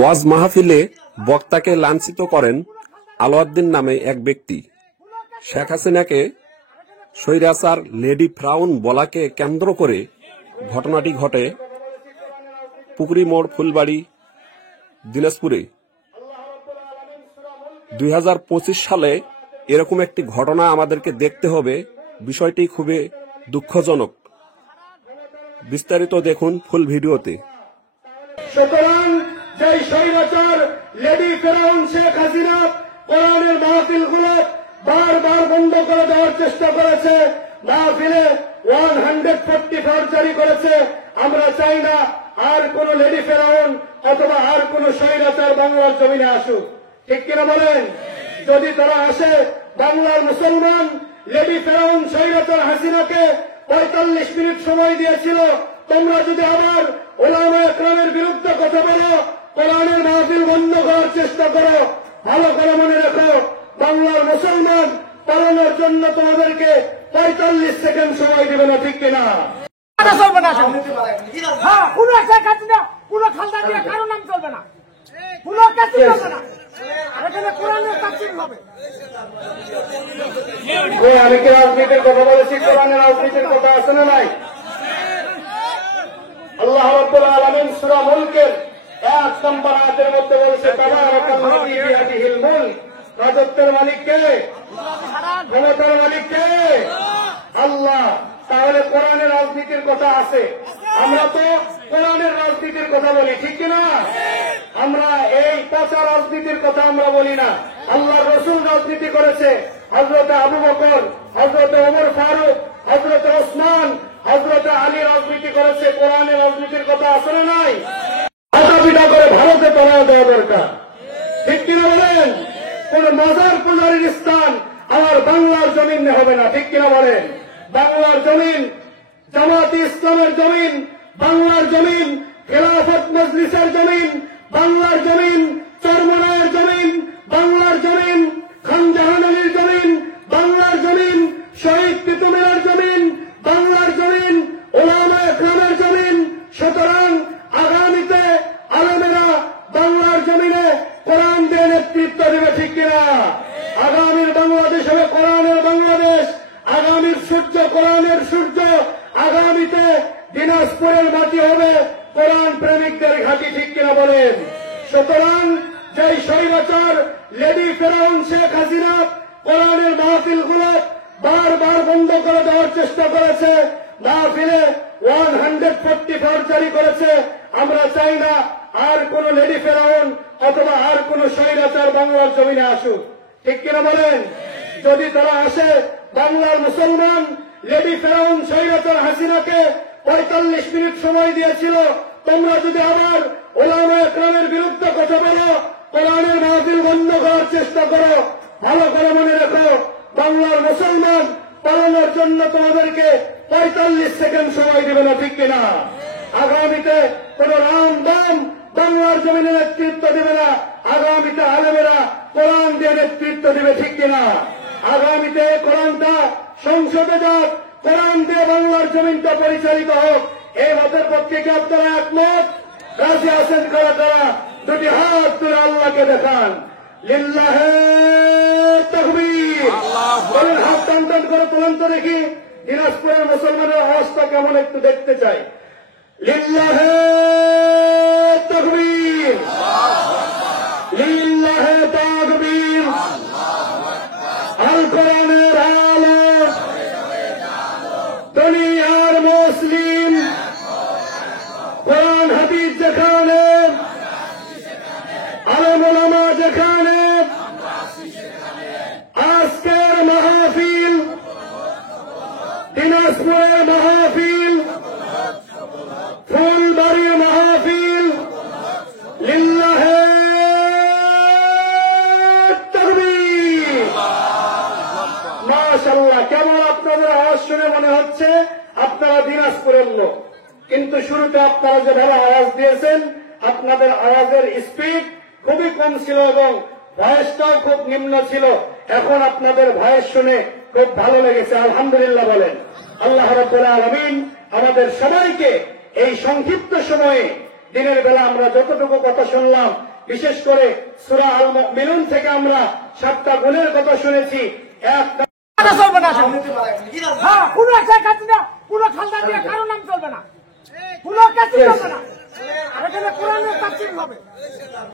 ওয়াজ মাহফিলে বক্তাকে লাঞ্ছিত করেন আলাউদ্দিন নামে এক ব্যক্তি। শেখ হাসিনাকে স্বৈরাচার লেডি ফ্রাউন বলাকে কেন্দ্র করে ঘটনাটি ঘটে পুকুরি মোড়, ফুলবাড়ি, দিনাজপুরে। 2025 সালে এরকম একটি ঘটনা আমাদেরকে দেখতে হবে। বিষয়টি খুবই দুঃখজনক। বিস্তারিত দেখুন ফুল ভিডিওতে। সুতরাং যেই স্বৈরাচার লেডি ফেরাউন শেখ হাসিনা কোরআনের মাহফিলগুলো বারবার বন্ধ করে দেওয়ার চেষ্টা করেছে, মাহফিলে 144 জারি করেছে। আমরা চাই না আর কোন লেডি ফেরাউন অথবা আর কোন স্বৈরাচার বাংলার জমিনে আসুক, ঠিক কিনা বলেন? যদি তারা আসে, বাংলার মুসলমান লেডি ফেরাউন স্বৈরাচার হাসিনাকে 45 মিনিট সময় দিয়েছিল। তোমরা যদি আবার ওলামা একরামের বিরুদ্ধে কথা বলো, কোরআনের মাহফিল বন্ধ করার চেষ্টা করো, ভালো করে মনে রেখো, বাংলার মুসলমান পালানোর জন্য তোমাদেরকে 45 সেকেন্ড সময় দিবে না, ঠিক কিনা? চলবে না, কোন শেখ হাসিনা কোন খালদা দিয়ে কারো নাম চলবে না, কোন কাছে চলবে না। এখানে কোরআনের তাফসীর হবে। আমি কি রাজনীতির কথা বলেছি? কোরআনের রাজনীতির কথা আছে না নাই? আল্লাহ রাব্বুল আলামিন সূরা মুলকের 1 নম্বর আয়াতের মধ্যে বলেছে, তাবারাকাল্লাযী বিয়াদিহিল মুলক, রাজত্বের মালিক কে? ক্ষমতার মালিক কে? আল্লাহ। তাহলে কোরআনের রাজনীতির কথা আছে। আমরা তো কোরআনের রাজনীতির কথা বলি, ঠিক কিনা? আমরা এই পচা রাজনীতির কথা আমরা বলি না। আল্লাহর রাসূল রাজনীতি করেছে, হযরতে আবু বকর, হযরতে ওমর ফারুক, হযরতে ওসমান, হযরতে আলী রাজনীতি করেছে। কোরআনের রাজনীতির কথা আছে না নাই? আদাবিটা করে ভারতে পাঠানো দেওয়া দরকার, ঠিক কিনা বলেন? কোন মাজার পূজারীর স্থান আমার বাংলার জমিন হবে না, ঠিক কিনা বলেন? বাংলার জমিন জামাত ইসলামের জমিন, বাংলার জমিন খেলাফত মজলিসের জমিন, বাংলার জমিন চরমনায়ের জমিন, বাংলার জমিন খান জাহান আলীর জমিন, বাংলার জমিন শহীদ তিতুমিরের জমিন, বাংলার জমিন ওলামা একরামের জমিন। সুতরাং আগামীতে আলেমেরা বাংলার জমিনে কোরআন দিয়ে নেতৃত্ব দেবে, ঠিক কিনা? আগামীর বাংলাদেশ হবে কোরআনের বাংলাদেশ, আগামীর সূর্য কোরআনের সূর্য, আগামীতে দিনাজপুরের মাটি হবে কোরআন প্রেমিকদের ঘাঁটি, ঠিক কিনা বলেন? সুতরাং যেই স্বৈরাচার লেডি ফেরাউন শেখ হাসিনা কোরআনের মাহফিলগুলো বারবার বন্ধ করে দেওয়ার চেষ্টা করেছে, মাহফিলে 144 জারি করেছে। আমরা চাই না আর কোন লেডি ফেরাউন অথবা আর কোন স্বৈরাচার বাংলার জমিনে আসুক, ঠিক কিনা বলেন? যদি তারা আসে, বাংলার মুসলমান লেডি ফেরাউন স্বৈরাচার হাসিনাকে 45 মিনিট সময় দিয়েছিল। তোমরা যদি আবার ওলামা একরামের বিরুদ্ধে কথা বলো, কোরআনের মাহফিল বন্ধ করার চেষ্টা করো, ভালো করে মনে রেখো, বাংলার মুসলমান পালানোর জন্য তোমাদেরকে 45 সেকেন্ড সময় দিবে না, ঠিক কিনা? আগামীতে কোন রাম বাম বাংলার জমিনে নেতৃত্ব দিবে না। আগামীতে আলেমেরা কোরআন দিয়ে নেতৃত্ব দিবে, ঠিক কিনা? আগামীতে কোরআনটা সংসদে যাক, কোরআন দিয়ে বাংলার জমিনটা পরিচালিত হোক। এই মতের পক্ষে কি আপনারা একমত? রাজি আছেন কারা কারা? দুটি হাত তুলে আল্লাহকে দেখান। লিল্লাহে তাকবীর। বলেন, হাত টান টান করে তুলেন তো দেখি। দিনাজপুরের মুসলমানের অবস্থা কেমন একটু দেখতে চাই। লিল্লাহে তাকবীর, লিল্লাহে তাকবীর। আল কোরআনের আলো দুনিয়ার মুসলিম, কোরআন হাদিস যেখানে, আলেম ওলামা যেখানে, আজকের মাহফিল, দিনাজপুরের মাহফিল, ফুলবাড়ির মাহফিল, লিল্লাহে তাকবীর। মাশাআল্লাহ। কেমন আপনাদের আওয়াজ শুনে মনে হচ্ছে আপনারা দিনাজপুরের লোক, কিন্তু শুরুতে আপনারা যেভাবে আওয়াজ দিয়েছেন, আপনাদের আওয়াজের স্পিড খুবই কম ছিল এবং ভয়েসটাও খুব নিম্ন ছিল। এখন আপনাদের ভয়েস শুনে খুব ভালো লেগেছে, আলহামদুলিল্লাহ বলেন। আল্লাহ রাব্বুল আলামিন আমাদের সবাইকে এই সংক্ষিপ্ত সময়ে দিনের বেলা আমরা যতটুকু কথা শুনলাম, বিশেষ করে সূরা আল মুমিনুন থেকে আমরা 7টা গুণের কথা শুনেছি। এক এটা চলবে না। হ্যাঁ, কোন শেখ হাসিনা, কোন খালদা জিয়া কারো নাম চলবে না, কোন কিছু চলবে না। আর এখানে কোরআনের তাফসীর হবে।